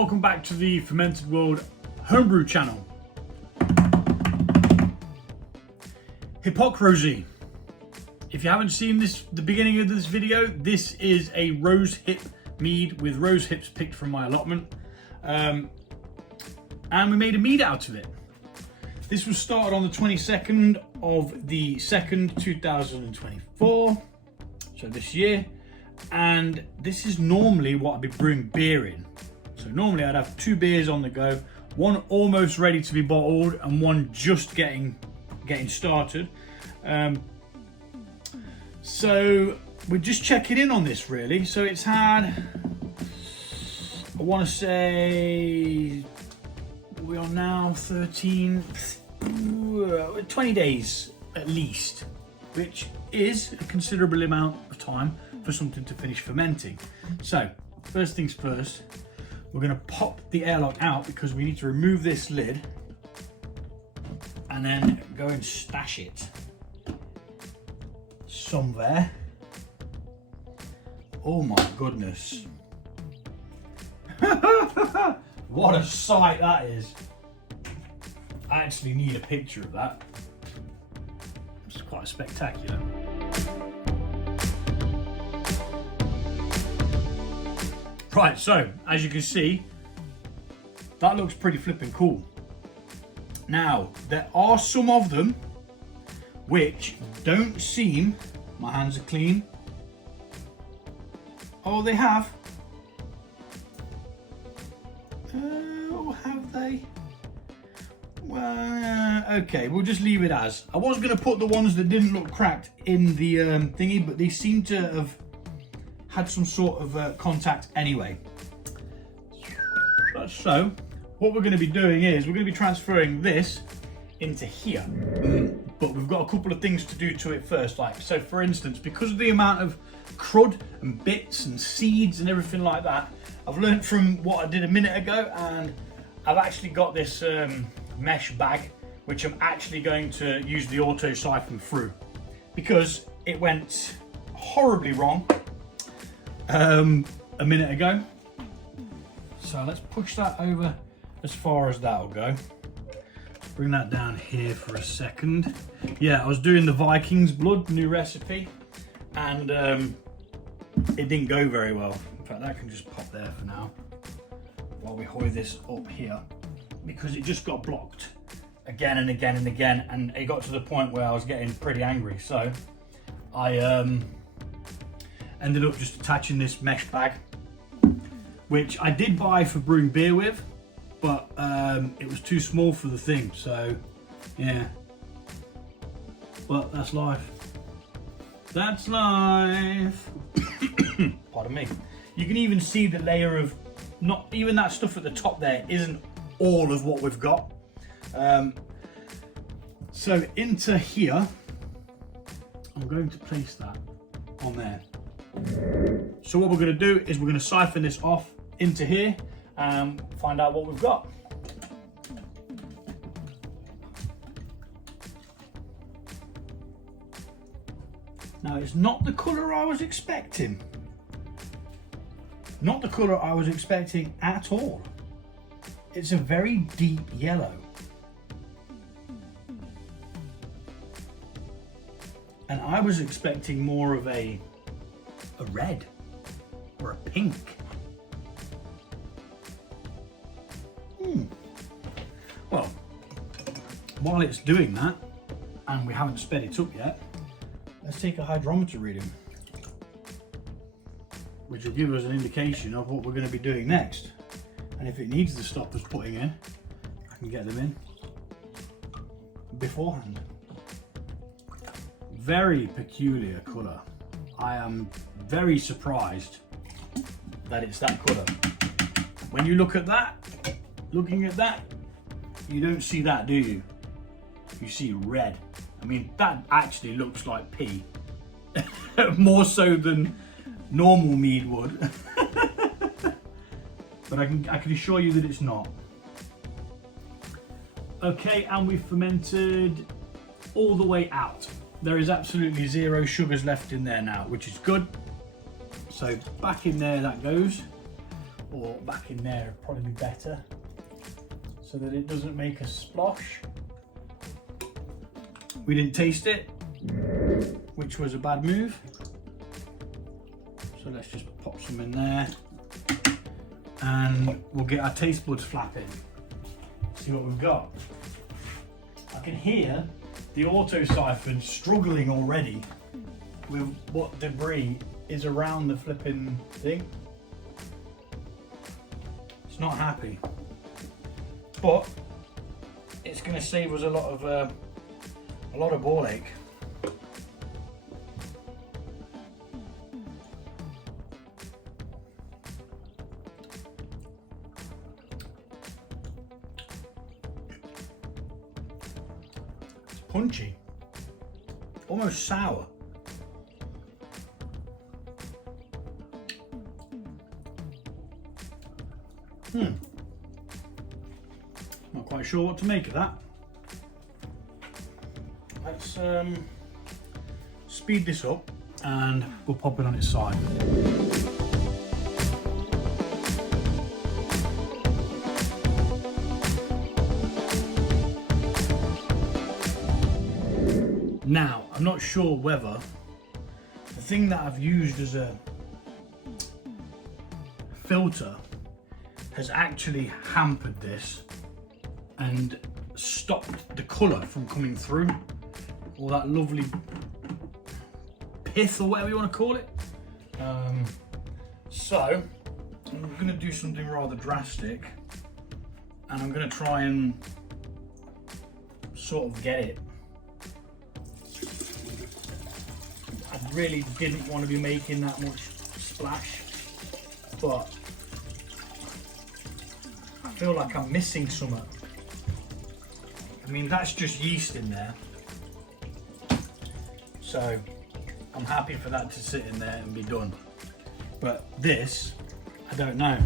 welcome back to the Fermented World Homebrew channel. Hypocrosey. If you haven't seen the beginning of this video, this is a rosehip mead with rose hips picked from my allotment. And we made a mead out of it. This was started on the 22nd of the 2nd, 2024, so this year. And this is normally what I'd be brewing beer in. So normally I'd have 2 beers on the go, one almost ready to be bottled and one just getting started. So we're just checking in on this really. So it's had, I want to say, we are now 20 days at least, which is a considerable amount of time for something to finish fermenting. So first things first, we're going to pop the airlock out because we need to remove this lid and then go and stash it somewhere. Oh my goodness. What a sight that is. I actually need a picture of that. It's quite spectacular. Right, so as you can see, that looks pretty flipping cool. Now, there are some of them which don't seem, my hands are clean. Oh, they have. Oh, have they? Well, okay, we'll just leave it as. I was going to put the ones that didn't look cracked in the thingy, but they seem to have had some sort of contact anyway. So what we're going to be doing is we're going to be transferring this into here, but we've got a couple of things to do to it first. Like, so for instance, because of the amount of crud and bits and seeds and everything like that, I've learned from what I did a minute ago, and I've actually got this mesh bag which I'm actually going to use the auto siphon through because it went horribly wrong a minute ago. So let's push that over as far as that'll go. Bring that down here for a second. Yeah, I was doing the Vikings blood new recipe and it didn't go very well. In fact, that can just pop there for now while we hoist this up here, because it just got blocked again and again and again, and it got to the point where I was getting pretty angry. So I ended up just attaching this mesh bag, which I did buy for brewing beer with, but it was too small for the thing. So yeah, well, that's life. That's life. Pardon me. You can even see the layer of, not even that stuff at the top there isn't all of what we've got. So into here, I'm going to place that on there. So what we're going to do is we're going to siphon this off into here and find out what we've got. Now, it's not the colour I was expecting. Not the colour I was expecting at all. It's a very deep yellow. And I was expecting more of a red or a pink. Well, while it's doing that, and we haven't sped it up yet, let's take a hydrometer reading, which will give us an indication of what we're going to be doing next. And if it needs the stoppers putting in, I can get them in beforehand. Very peculiar colour. I am very surprised that it's that colour. When you look at that, looking at that, you don't see that, do you? You see red. I mean, that actually looks like pee. More so than normal mead would. But I can assure you that it's not. Okay, and we've fermented all the way out. There is absolutely 0 sugars left in there now, which is good. So back in there that goes. or back in there would probably be better, so that it doesn't make a splosh. We didn't taste it, which was a bad move. So let's just pop some in there and we'll get our taste buds flapping. See what we've got. I can hear the auto siphon struggling already with what debris is around the flipping thing. It's not happy, but it's going to save us a lot of ball ache. It's punchy, almost sour. Not quite sure what to make of that. Let's speed this up and we'll pop it on its side. Now, I'm not sure whether the thing that I've used as a filter has actually hampered this and stopped the colour from coming through, all that lovely pith or whatever you want to call it. So I'm going to do something rather drastic, and I'm going to try and sort of get it. I really didn't want to be making that much splash, but I feel like I'm missing something. I mean, that's just yeast in there, so I'm happy for that to sit in there and be done. But this, I don't know.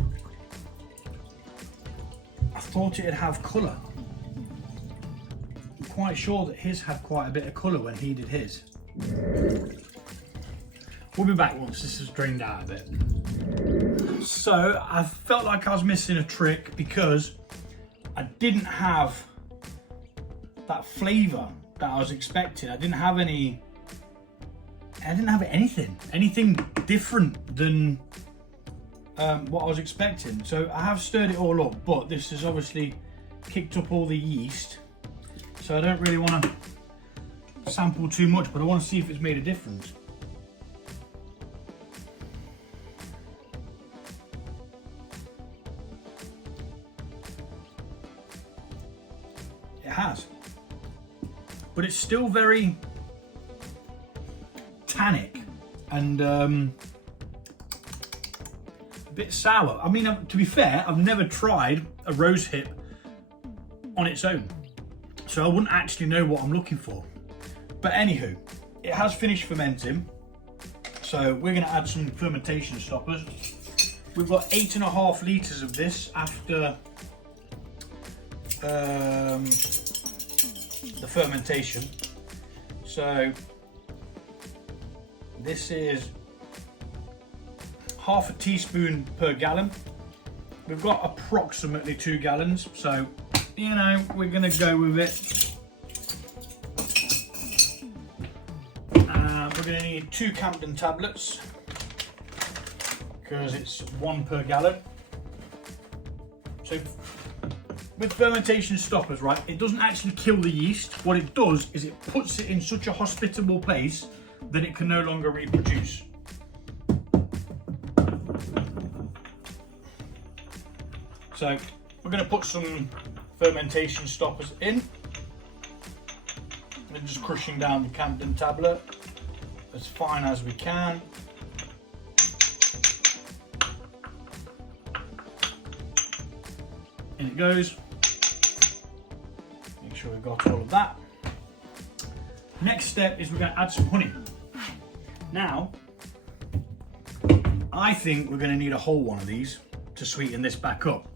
I thought it'd have colour. I'm quite sure that his had quite a bit of colour when he did his. We'll be back once this is drained out a bit. So I felt like I was missing a trick because I didn't have that flavour that I was expecting. I didn't have anything different than what I was expecting. So I have stirred it all up, but this has obviously kicked up all the yeast. So I don't really want to sample too much, but I want to see if it's made a difference. It has, but it's still very tannic and a bit sour. I mean, to be fair, I've never tried a rosehip on its own, so I wouldn't actually know what I'm looking for. But anywho, it has finished fermenting, so we're going to add some fermentation stoppers. We've got 8.5 litres of this after the fermentation. So this is half a teaspoon per gallon. We've got approximately 2 gallons, so you know, we're gonna go with it. We're gonna need 2 Camden tablets because it's 1 per gallon. So with fermentation stoppers, right, it doesn't actually kill the yeast. What it does is it puts it in such a hospitable place that it can no longer reproduce. So we're going to put some fermentation stoppers in. We're just crushing down the Camden tablet as fine as we can. In it goes. Make sure we've got all of that. Next step is we're going to add some honey. Now, I think we're going to need a whole one of these to sweeten this back up.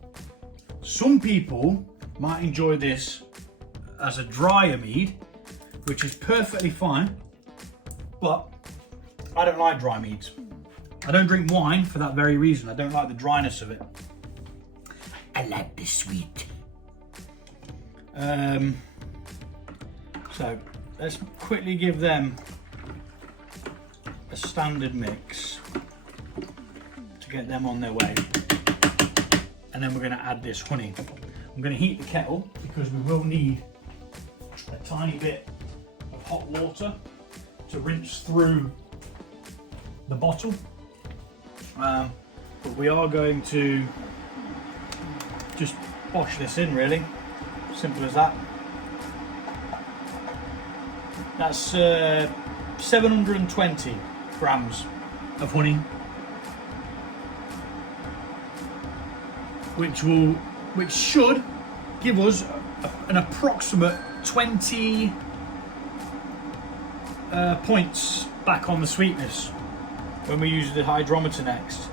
Some people might enjoy this as a drier mead, which is perfectly fine, but I don't like dry meads. I don't drink wine for that very reason. I don't like the dryness of it. I like the sweet. So let's quickly give them a standard mix to get them on their way. And then we're going to add this honey. I'm going to heat the kettle because we will need a tiny bit of hot water to rinse through the bottle. But we are going to just wash this in, really. Simple as that. That's 720 grams of honey, which should give us an approximate 20 points back on the sweetness when we use the hydrometer next,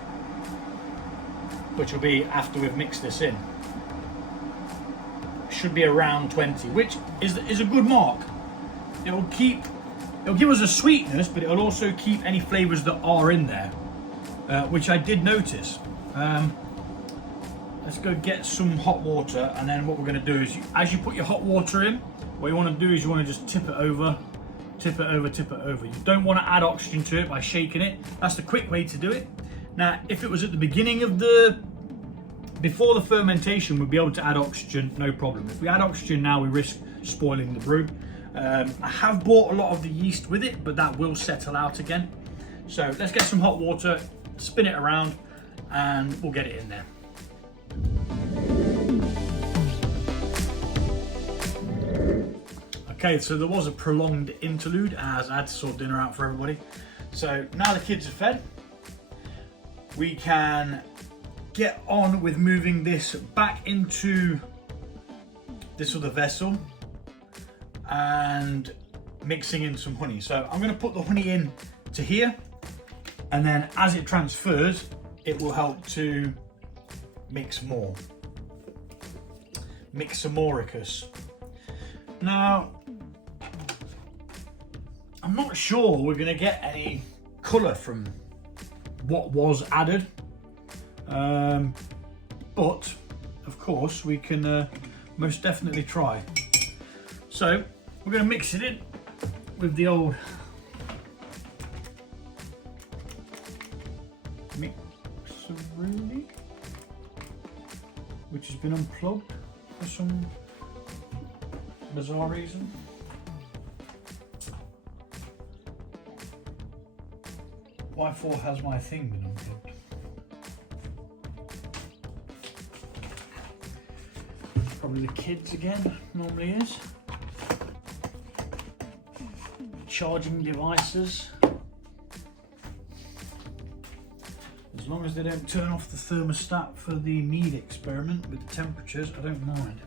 which will be after we've mixed this in. Should be around 20, which is a good mark. It'll give us a sweetness, but it'll also keep any flavors that are in there, which I did notice. Let's go get some hot water, and then what we're going to do is, as you put your hot water in, what you want to do is you want to just tip it over, tip it over, tip it over. You don't want to add oxygen to it by shaking it. That's the quick way to do it. Now, if it was at the beginning of before the fermentation, we'd be able to add oxygen, no problem. If we add oxygen now, we risk spoiling the brew. I have bought a lot of the yeast with it, but that will settle out again. So let's get some hot water, spin it around, and we'll get it in there. Okay, so there was a prolonged interlude as I had to sort dinner out for everybody. So now the kids are fed, we can get on with moving this back into this other vessel and mixing in some honey. So I'm going to put the honey in to here, and then as it transfers, it will help to mix more. Mixamoricus. Now, I'm not sure we're going to get any colour from what was added, but of course we can most definitely try. So we're going to mix it in with the old mixer, which has been unplugged for some bizarre reason. Why for has my thing been unplugged? Probably the kids again, normally is. Charging devices. As long as they don't turn off the thermostat for the mead experiment with the temperatures, I don't mind.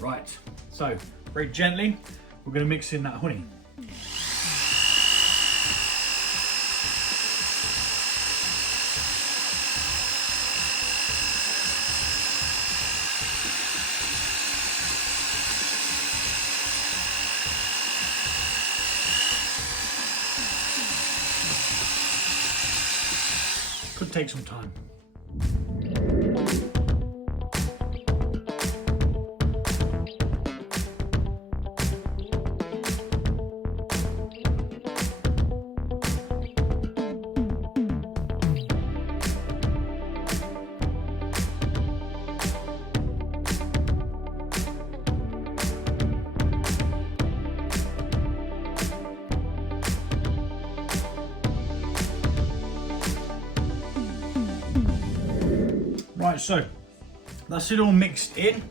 Right, so very gently, we're going to mix in that honey. Could take some time. Right, so that's it all mixed in,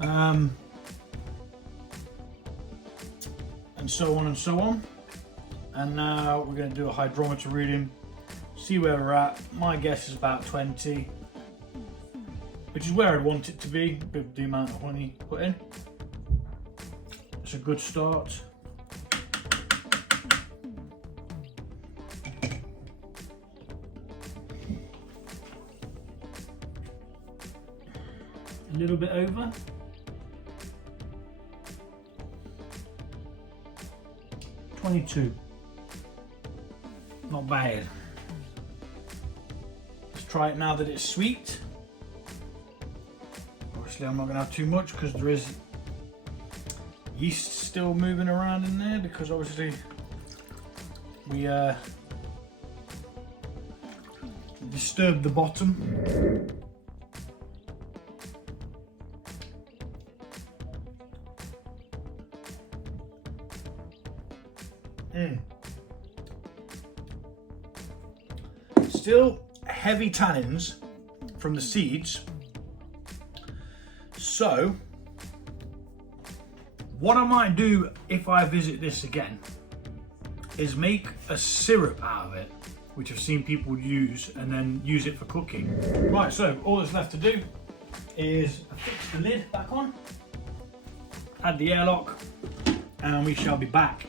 and so on and so on. And now we're going to do a hydrometer reading, see where we're at. My guess is about 20, which is where I'd want it to be with the amount of honey put in. It's a good start. A little bit over. $22. Not bad. Let's try it now that it's sweet. Obviously I'm not going to have too much because there is yeast still moving around in there, because obviously we disturbed the bottom. Still heavy tannins from the seeds. So what I might do if I visit this again is make a syrup out of it, which I've seen people use, and then use it for cooking. Right, so all that's left to do is fix the lid back on, add the airlock, and we shall be back.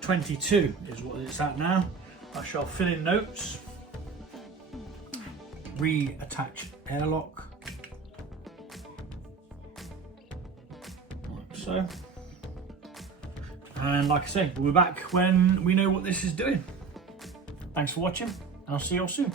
22 is what it's at now. I shall fill in notes, reattach airlock, like so. And like I say, we'll be back when we know what this is doing. Thanks for watching, and I'll see you all soon.